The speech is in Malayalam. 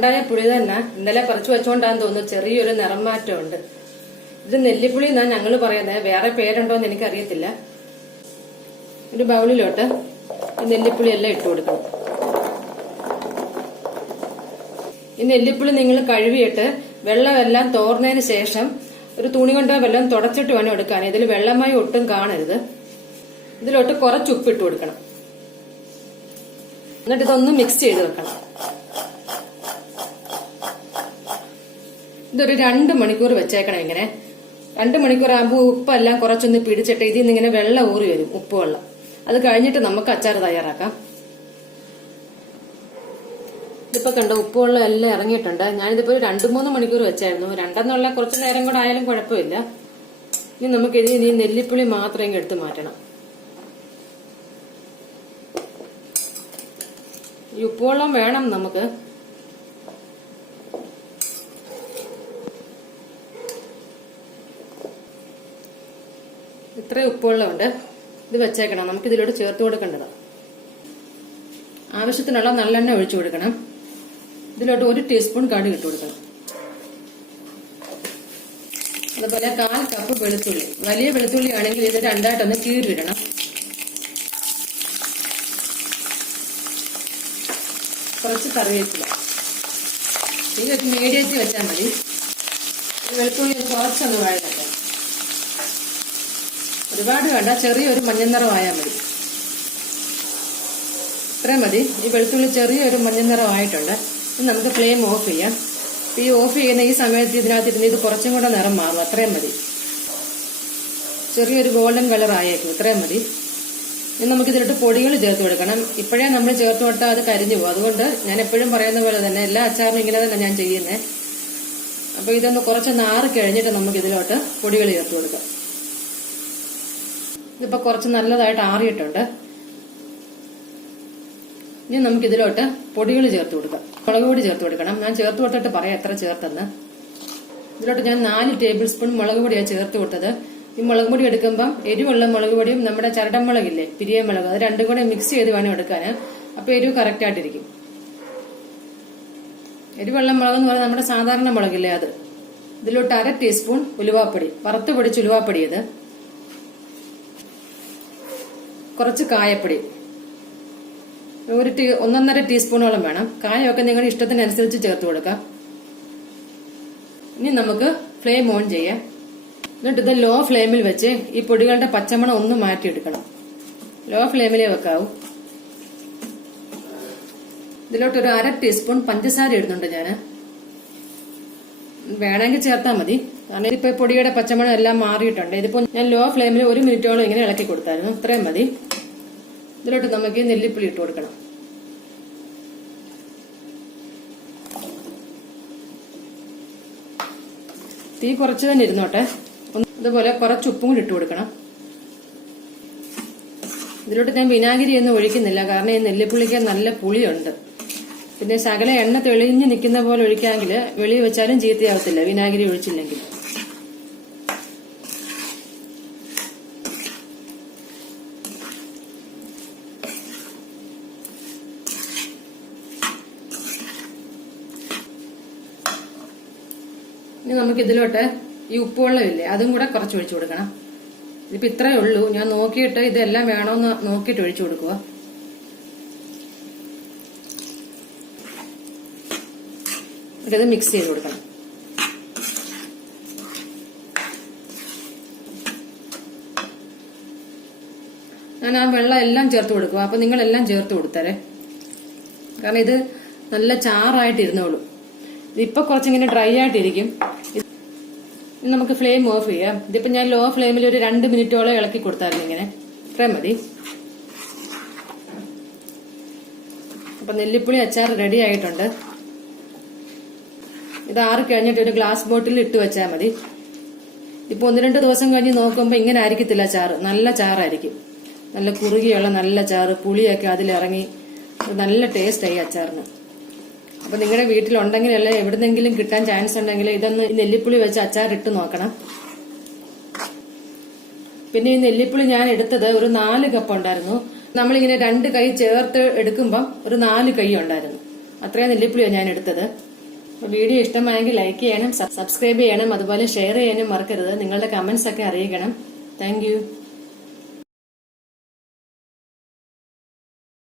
ഉണ്ടായ പുളി തന്നെ ഇന്നലെ പറിച്ചു വെച്ചോണ്ടാന്ന് തോന്നുന്നു ചെറിയൊരു നിറം മാറ്റമുണ്ട്. ഇത് നെല്ലിപ്പുളി എന്നാ ഞങ്ങൾ പറയുന്നത്, വേറെ പേരുണ്ടോ എന്ന് എനിക്കറിയത്തില്ല. ഒരു ബൗളിലോട്ട് ഈ നെല്ലിപ്പുളി എല്ലാം ഇട്ട് കൊടുക്കണം. ഈ നെല്ലിപ്പുളി നിങ്ങൾ കഴുകിയിട്ട് വെള്ളമെല്ലാം തോർന്നതിന് ശേഷം ഒരു തുണി കൊണ്ടോ വെള്ളം തുടച്ചിട്ട് വേണം എടുക്കാൻ. ഇതിൽ വെള്ളമായി ഒട്ടും കാണരുത്. ഇതിലോട്ട് കുറച്ച് ഉപ്പിട്ട് കൊടുക്കണം. എന്നിട്ട് ഇതൊന്ന് മിക്സ് ചെയ്ത് വെക്കണം. ഇതൊരു 2 മണിക്കൂർ വെച്ചേക്കണം. ഇങ്ങനെ 2 മണിക്കൂർ ആകുമ്പോൾ ഉപ്പെല്ലാം കുറച്ചൊന്ന് പിടിച്ചിട്ട് ഇതിൽ നിന്ന് ഇങ്ങനെ വെള്ളം ഊറി വരും, ഉപ്പ് വെള്ളം. അത് കഴിഞ്ഞിട്ട് നമുക്ക് അച്ചാർ തയ്യാറാക്കാം. ഇതിപ്പോ കണ്ടോ, ഉപ്പ് വെള്ളം എല്ലാം ഇറങ്ങിയിട്ടുണ്ട്. ഞാനിതിപ്പോ 2-3 മണിക്കൂർ വെച്ചായിരുന്നു. 2 കുറച്ച് നേരം കൂടെ ആയാലും കുഴപ്പമില്ല. ഇനി നമുക്ക് ഇതിൽ ഈ നെല്ലിപ്പുളി മാത്രം എടുത്ത് മാറ്റണം. ഈ ഉപ്പുവെള്ളം വേണം നമുക്ക്. ഇത്രയും ഉപ്പുവെള്ളമുണ്ട്. ഇത് വെച്ചേക്കണം. നമുക്ക് ഇതിലോട്ട് ചേർത്ത് കൊടുക്കേണ്ടതാണ്. ആവശ്യത്തിനുള്ള നല്ലെണ്ണ ഒഴിച്ചു കൊടുക്കണം. ഇതിലോട്ട് 1 ടീസ്പൂൺ കടുക് ഇട്ട് കൊടുക്കണം. അതുപോലെ 1/4 കപ്പ് വെളുത്തുള്ളി. വലിയ വെളുത്തുള്ളി ആണെങ്കിൽ ഇത് 2ആയിട്ടൊന്ന് കീറിയിടണം. കുറച്ച് കറിവേപ്പില. ഇതൊക്കെ മീഡിയത്തിൽ വെച്ചാൽ മതി. വെളുത്തുള്ളി കുറച്ചൊന്ന് വഴകട്ടെ. ഒരുപാട് വേണ്ട, ചെറിയൊരു മഞ്ഞ നിറമായാൽ മതി. ഇത്രയും മതി. ഈ വെളുത്തുള്ളി ചെറിയൊരു മഞ്ഞ നിറമായിട്ടുണ്ട്. ഇനി നമുക്ക് ഫ്ലെയിം ഓഫ് ചെയ്യാം. ഈ ഓഫ് ചെയ്യുന്ന ഈ സമയത്ത് ഇതിനകത്തിരുന്ന് ഇത് കുറച്ചും കൂടെ നിറം മാറും. അത്രയും മതി. ചെറിയൊരു ഗോൾഡൻ കളർ ആയേക്കും. ഇത്രയും മതി. ഇനി നമുക്ക് ഇതിലോട്ട് പൊടികൾ ചേർത്ത് കൊടുക്കണം. ഇപ്പോഴേ നമ്മൾ ചേർത്ത് കൊടുത്താൽ അത് കരിഞ്ഞു പോകും. അതുകൊണ്ട് ഞാൻ എപ്പോഴും പറയുന്ന പോലെ തന്നെ എല്ലാ അച്ചാറിനും ഇങ്ങനെ തന്നെ ഞാൻ ചെയ്യുന്നത്. അപ്പൊ ഇതൊന്ന് കുറച്ച് നാറ് കഴിഞ്ഞിട്ട് നമുക്ക് ഇതിലോട്ട് പൊടികൾ ചേർത്ത് കൊടുക്കാം. ഇതിപ്പോ കുറച്ച് നല്ലതായിട്ട് ആറിയിട്ടുണ്ട്. ഇനി നമുക്ക് ഇതിലോട്ട് പൊടികൾ ചേർത്ത് കൊടുക്കാം. മുളക് പൊടി ചേർത്ത് കൊടുക്കണം. ഞാൻ ചേർത്ത് കൊടുത്തിട്ട് പറയാം എത്ര ചേർത്തെന്ന്. ഇതിലോട്ട് ഞാൻ 4 ടേബിൾ സ്പൂൺ മുളക് പൊടിയാണ് ചേർത്ത് കൊടുത്തത്. ഈ മുളക് പൊടി എടുക്കുമ്പം എരിവുള്ള മുളക് പൊടിയും നമ്മുടെ ചരടൻ മുളകില്ലേ, പിരിയ മുളക്, അത് രണ്ടും കൂടെ മിക്സ് ചെയ്ത് വേണം എടുക്കാൻ. അപ്പൊ എരിവ് കറക്റ്റ് ആയിട്ടിരിക്കും. എരിവുള്ള മുളക് എന്ന് പറഞ്ഞാൽ നമ്മുടെ സാധാരണ മുളകില്ലേ അത്. ഇതിലോട്ട് 1/2 ടീസ്പൂൺ ഉലുവാപ്പൊടി, വറുത്ത് പൊടിച്ച ഉലുവാപ്പൊടി. ഇത് കുറച്ച് കായപ്പൊടി, 1.5 ടീസ്പൂണോളം വേണം. കായമൊക്കെ നിങ്ങളുടെ ഇഷ്ടത്തിനനുസരിച്ച് ചേർത്ത് കൊടുക്കാം. ഇനി നമുക്ക് ഫ്ലെയിം ഓൺ ചെയ്യാം. എന്നിട്ട് ഇത് ലോ ഫ്ലെയിമിൽ വെച്ച് ഈ പൊടികളുടെ പച്ചമണം ഒന്ന് മാറ്റിയെടുക്കണം. ലോ ഫ്ലെയിമിലേ വെക്കാവൂ. ഇതിലോട്ടൊരു 1/2 ടീസ്പൂൺ പഞ്ചസാര ഇടുന്നുണ്ട് ഞാൻ. വേണമെങ്കിൽ ചേർത്താൽ മതി. കാരണം ഇതിപ്പോ പൊടിയുടെ പച്ചമണം എല്ലാം മാറിയിട്ടുണ്ട്. ഇതിപ്പോ ഞാൻ ലോ ഫ്ലെയിമിൽ 1 മിനിറ്റോളം ഇങ്ങനെ ഇളക്കി കൊടുത്തായിരുന്നു. ഇത്രയും മതി. ഇതിലോട്ട് നമുക്ക് നെല്ലിപ്പുളി ഇട്ട് കൊടുക്കണം. തീ കുറച്ച് തന്നെ ഇരുന്നോട്ടെ. ഇതുപോലെ കുറച്ച് ഉപ്പും കൂടി ഇട്ട് കൊടുക്കണം. ഇതിലോട്ട് ഞാൻ വിനാഗിരി ഒന്നും ഒഴിക്കുന്നില്ല. കാരണം ഈ നെല്ലിപ്പുളിക്ക് നല്ല പുളിയുണ്ട്. പിന്നെ ശകല എണ്ണ തെളിഞ്ഞ് നിൽക്കുന്ന പോലെ ഒഴിക്കാമെങ്കിൽ വെളിയിൽ വെച്ചാലും ചീത്തയാവത്തില്ല വിനാഗിരി ഒഴിച്ചില്ലെങ്കിൽ. ഇനി നമുക്ക് ഇതിലോട്ട് ഈ ഉപ്പുവെള്ളം ഇല്ലേ, അതും കൂടെ കുറച്ച് ഒഴിച്ചു കൊടുക്കണം. ഇതിപ്പോ ഇത്രയേ ഉള്ളൂ. ഞാൻ നോക്കിയിട്ട് ഇതെല്ലാം വേണോന്ന് നോക്കിയിട്ട് ഒഴിച്ചു കൊടുക്കുക. ഇത് മിക്സ് ചെയ്ത് കൊടുക്കണം. ഞാൻ ആ വെള്ളം എല്ലാം ചേർത്ത് കൊടുക്കുക. അപ്പൊ നിങ്ങളെല്ലാം ചേർത്ത് കൊടുത്തരേ. കാരണം ഇത് നല്ല ചാറായിട്ട് ഇരുന്നോളൂ. ഇതിപ്പോ കുറച്ചിങ്ങനെ ഡ്രൈ ആയിട്ടിരിക്കും. ഇനി നമുക്ക് ഫ്ലെയിം ഓഫ് ചെയ്യാം. ഇതിപ്പോ ഞാൻ ലോ ഫ്ലെയിമിൽ ഒരു 2 മിനിറ്റോളം ഇളക്കി കൊടുത്തായിരുന്നു. ഇങ്ങനെ ഇത്രയും മതി. അപ്പൊ നെല്ലിപ്പുളി അച്ചാർ റെഡി ആയിട്ടുണ്ട്. ഇത് ആറി കഴിഞ്ഞിട്ട് ഒരു ഗ്ലാസ് ബോട്ടിൽ ഇട്ട് വെച്ചാൽ മതി. ഇപ്പൊ 1-2 ദിവസം കഴിഞ്ഞ് നോക്കുമ്പോ ഇങ്ങനെ ആയിരിക്കത്തില്ല ചാറ്. നല്ല ചാറായിരിക്കും. നല്ല കുറുകിയുള്ള നല്ല ചാറ്, പുളിയൊക്കെ അതിലിറങ്ങി നല്ല ടേസ്റ്റ് ആയി അച്ചാറിന്. അപ്പൊ നിങ്ങളുടെ വീട്ടിലുണ്ടെങ്കിലല്ലേ എവിടുന്നെങ്കിലും കിട്ടാൻ ചാൻസ് ഉണ്ടെങ്കിൽ ഇതൊന്ന് നെല്ലിപ്പുളി വെച്ച് അച്ചാറിട്ട് നോക്കണം. പിന്നെ ഈ നെല്ലിപ്പുളി ഞാൻ എടുത്തത് ഒരു 4 കപ്പ് ഉണ്ടായിരുന്നു. നമ്മളിങ്ങനെ 2 കൈ ചേർത്ത് എടുക്കുമ്പം ഒരു 4 കൈ ഉണ്ടായിരുന്നു. അത്രയും നെല്ലിപ്പുളിയാണ് ഞാൻ എടുത്തത്. വീഡിയോ ഇഷ്ടമായെങ്കിൽ ലൈക്ക് ചെയ്യണം, സബ്സ്ക്രൈബ് ചെയ്യണം, അതുപോലെ ഷെയർ ചെയ്യാനും മറക്കരുത്. നിങ്ങളുടെ കമന്റ്സ് ഒക്കെ അറിയിക്കണം. താങ്ക്